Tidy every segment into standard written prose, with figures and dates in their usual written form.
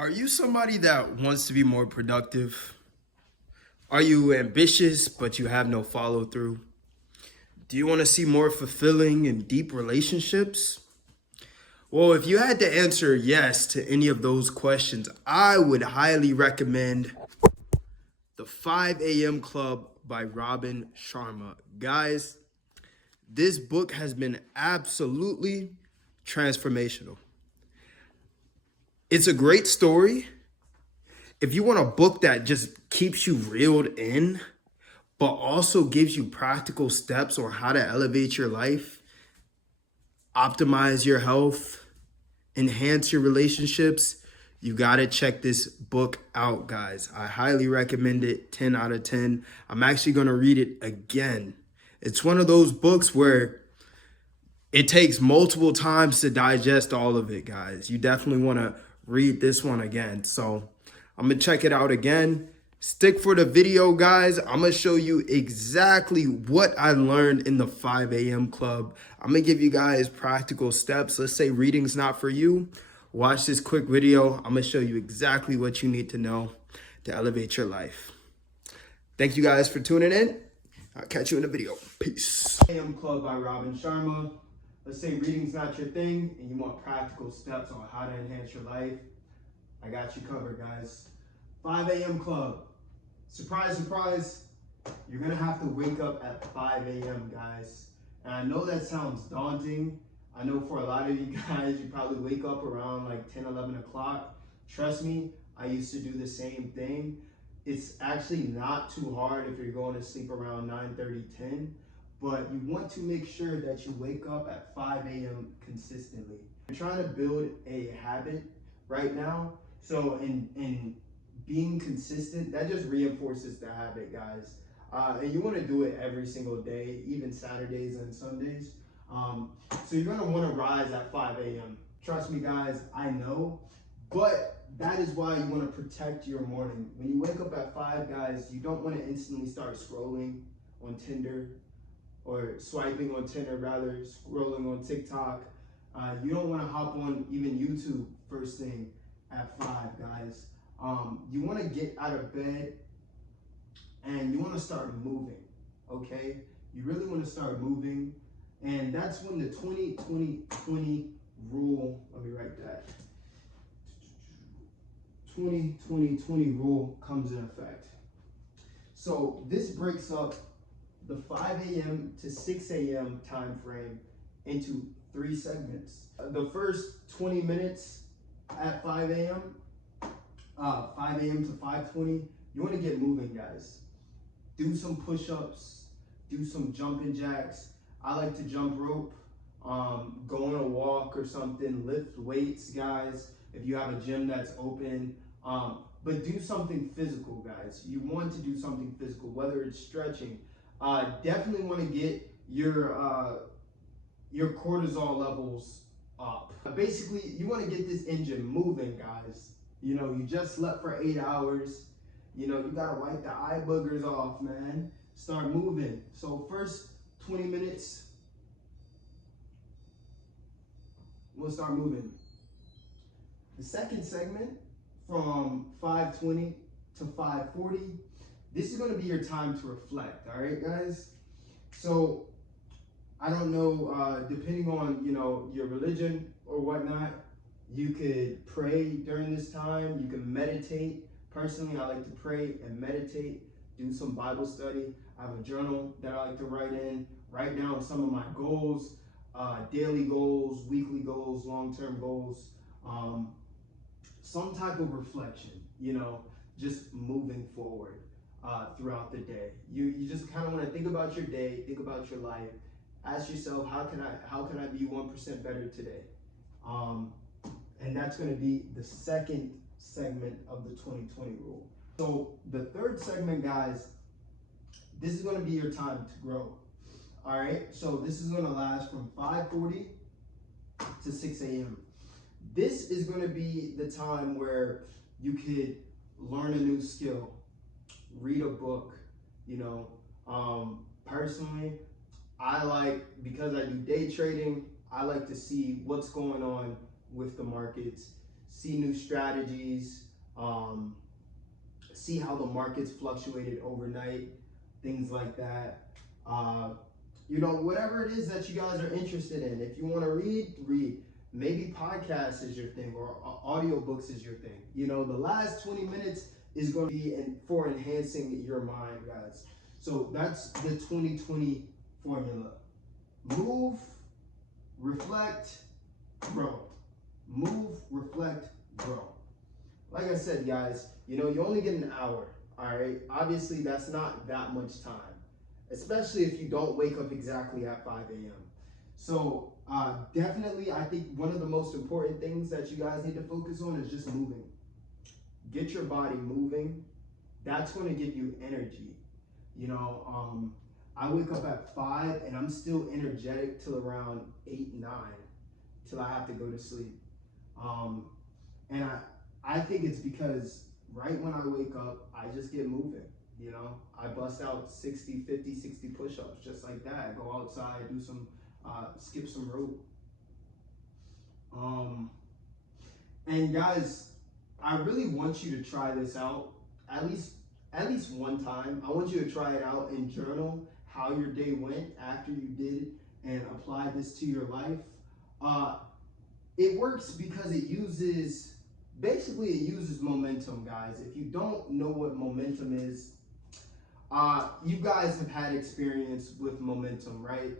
Are you somebody that wants to be more productive? Are you ambitious but you have no follow through? Do you want to see more fulfilling and deep relationships? Well, if you had to answer yes to any of those questions, I would highly recommend The 5 a.m. Club by Robin Sharma. Guys, this book has been absolutely transformational. It's a great story. If you want a book that just keeps you reeled in, but also gives you practical steps on how to elevate your life, optimize your health, enhance your relationships, you got to check this book out, guys. I highly recommend it, 10 out of 10. I'm actually going to read it again. It's one of those books where it takes multiple times to digest all of it, guys. You definitely want to read this one again. So I'm going to check it out again. Stick for the video, guys. I'm going to show you exactly what I learned in the 5 a.m. club. I'm going to give you guys practical steps. Let's say reading's not for you. Watch this quick video. I'm going to show you exactly what you need to know to elevate your life. Thank you guys for tuning in. I'll catch you in the video. Peace. 5 a.m. Club by Robin Sharma. Let's say reading's not your thing and you want practical steps on how to enhance your life. I got you covered, guys. 5 a.m. Club. Surprise, surprise. You're going to have to wake up at 5 a.m., guys. And I know that sounds daunting. I know for a lot of you guys, you probably wake up around like 10, 11 o'clock. Trust me, I used to do the same thing. It's actually not too hard if you're going to sleep around 9:30, 10. But you want to make sure that you wake up at 5 a.m. consistently. You're trying to build a habit right now. So in being consistent, that just reinforces the habit, guys. And you want to do it every single day, even Saturdays and Sundays. So you're going to want to rise at 5 a.m. Trust me, guys, I know. But that is why you want to protect your morning. When you wake up at 5, guys, you don't want to instantly start scrolling on Tinder or swiping on Tinder, rather, scrolling on TikTok. You don't want to hop on even YouTube first thing at 5, guys. You want to get out of bed and you want to start moving, okay? You really want to start moving, and that's when the 20-20-20 rule, let me write that, 20-20-20 rule comes in effect. So this breaks up the 5 a.m. to 6 a.m. time frame into 3 segments. The first 20 minutes at 5 a.m., 5 a.m. to 5:20, you want to get moving, guys. Do some push-ups, do some jumping jacks. I like to jump rope, go on a walk or something, lift weights, guys, if you have a gym that's open. But do something physical, guys. You want to do something physical, whether it's stretching. Definitely want to get your cortisol levels up. Basically, you want to get this engine moving, guys. You know, you just slept for 8 hours. You know, you gotta wipe the eye boogers off, man. Start moving. So first 20 minutes, we'll start moving. The second segment, from 5:20 to 5:40, this is gonna be your time to reflect, all right, guys? So I don't know, depending on, you know, your religion or whatnot, you could pray during this time, you can meditate. Personally, I like to pray and meditate, do some Bible study. I have a journal that I like to write down some of my goals, daily goals, weekly goals, long-term goals, some type of reflection, you know, just moving forward throughout the day. You just kind of want to think about your day, think about your life, ask yourself, how can I be 1% better today? And that's going to be the second segment of the 20-20 rule. So the third segment, guys, this is going to be your time to grow. All right, so this is going to last from 5:40 to 6 a.m. This is going to be the time where you could learn a new skill, read a book. You know, personally, because I do day trading, I like to see what's going on with the markets. see new strategies, see how the markets fluctuated overnight, things like that. Uh, whatever it is that you guys are interested in. If you want to read, read. Maybe podcast is your thing, or audiobooks is your thing. The last 20 minutes is going to be for enhancing your mind, guys. So that's the 2020 formula. Move, reflect, grow. Move, reflect, grow. Like I said, guys, you only get an hour, all right? Obviously, that's not that much time, especially if you don't wake up exactly at 5 a.m. So definitely, I think one of the most important things that you guys need to focus on is just moving. Get your body moving. That's going to give you energy. I wake up at 5 and I'm still energetic till around 8, 9, till I have to go to sleep. And I think it's because right when I wake up, I just get moving. I bust out 60, 50, 60 push-ups just like that. Go outside, do some, skip some rope. And guys, I really want you to try this out at least one time. I want you to try it out and journal how your day went after you did and apply this to your life. It works because it uses momentum, guys. If you don't know what momentum is, you guys have had experience with momentum, right?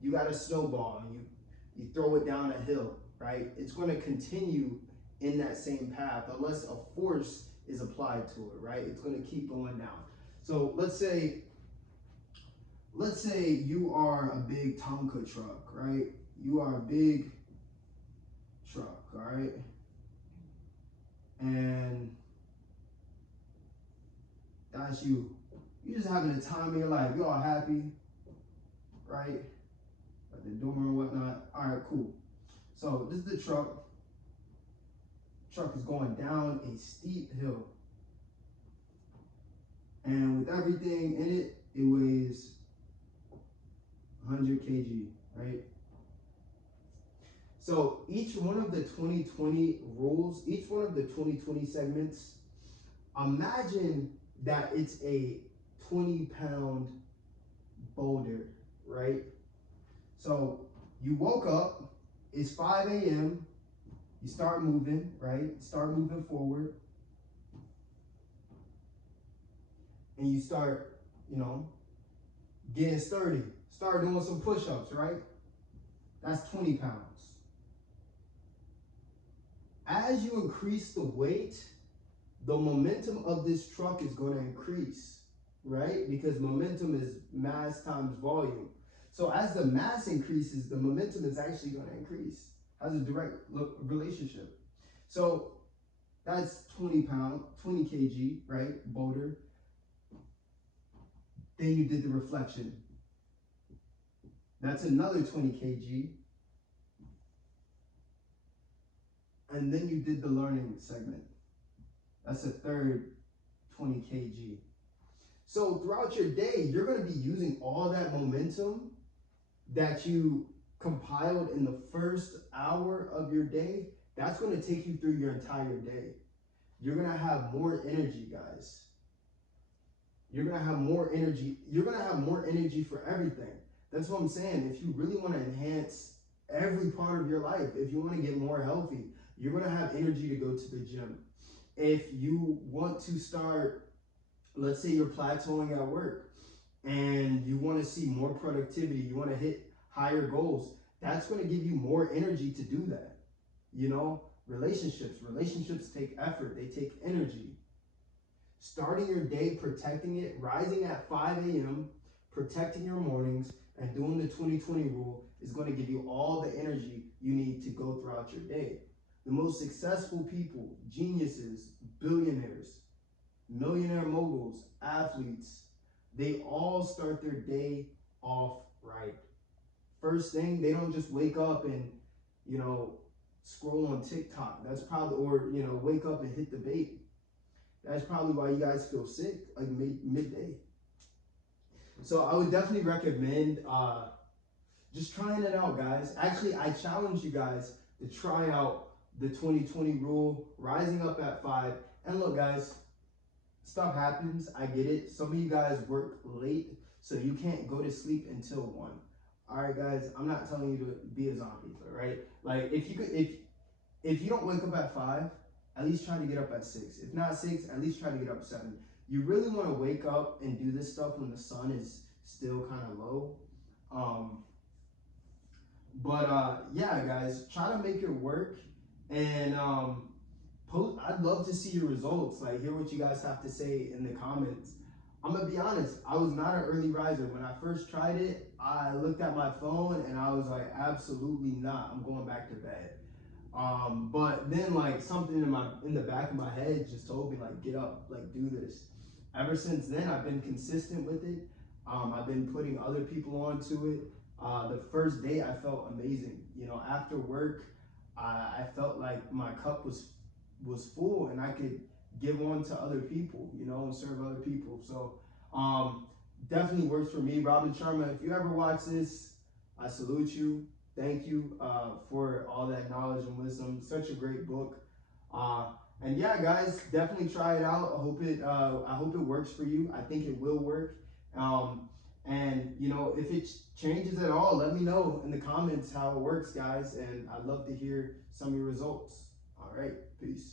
You got a snowball and you throw it down a hill, right? It's going to continue in that same path unless a force is applied to it, right? It's going to keep going down. So let's say you are a big Tonka truck, right? You are a big truck, all right? And that's you. You're just having the time of your life. You're all happy, right? Got the door and whatnot. All right, cool. So this is the truck. Truck is going down a steep hill. And with everything in it, it weighs 100 kg, right? So each one of the 2020 rules, each one of the 2020 segments, imagine that it's a 20-pound boulder, right? So you woke up, it's 5 a.m., you start moving, right? Start moving forward. And you start, getting sturdy. Start doing some push-ups, right? That's 20 pounds. As you increase the weight, the momentum of this truck is going to increase, right? Because momentum is mass times volume. So as the mass increases, the momentum is actually going to increase. Has a direct relationship. So that's 20 kg, right? Boulder. Then you did the reflection. That's another 20 kg. And then you did the learning segment. That's a third 20 kg. So throughout your day, you're going to be using all that momentum that you compiled in the first hour of your day. That's going to take you through your entire day. You're going to have more energy, guys. You're going to have more energy. You're going to have more energy for everything. That's what I'm saying. If you really want to enhance every part of your life, if you want to get more healthy, you're going to have energy to go to the gym. If you want to start, let's say you're plateauing at work and you want to see more productivity, you want to hit higher goals, that's going to give you more energy to do that. Relationships take effort, they take energy. Starting your day, protecting it, rising at 5 a.m., protecting your mornings, and doing the 2020 rule is going to give you all the energy you need to go throughout your day. The most successful people, geniuses, billionaires, millionaire moguls, athletes, they all start their day off right. First thing, they don't just wake up and, scroll on TikTok. That's probably, or, wake up and hit the vape. That's probably why you guys feel sick, like midday. So I would definitely recommend just trying it out, guys. Actually, I challenge you guys to try out the 2020 rule, rising up at 5. And look, guys, stuff happens. I get it. Some of you guys work late, so you can't go to sleep until 1. All right, guys, I'm not telling you to be a zombie, right? Like, if you don't wake up at 5, at least try to get up at 6. If not 6, at least try to get up 7. You really want to wake up and do this stuff when the sun is still kind of low. Um, but yeah, guys, try to make it work. And post. I'd love to see your results. Like, hear what you guys have to say in the comments. I'm gonna be honest. I was not an early riser when I first tried it. I looked at my phone and I was like, absolutely not. I'm going back to bed. But then like something in the back of my head just told me like, get up, like do this. Ever since then, I've been consistent with it. I've been putting other people onto it. The first day I felt amazing. You know, after work, I felt like my cup was full and I could give on to other people, you know, and serve other people. So definitely works for me. Robin Sharma, if you ever watch this, I salute you. Thank you for all that knowledge and wisdom. Such a great book. And yeah, guys, definitely try it out. I hope it works for you. I think it will work. And you know, if it changes at all, let me know in the comments how it works, guys. And I'd love to hear some of your results. All right, peace.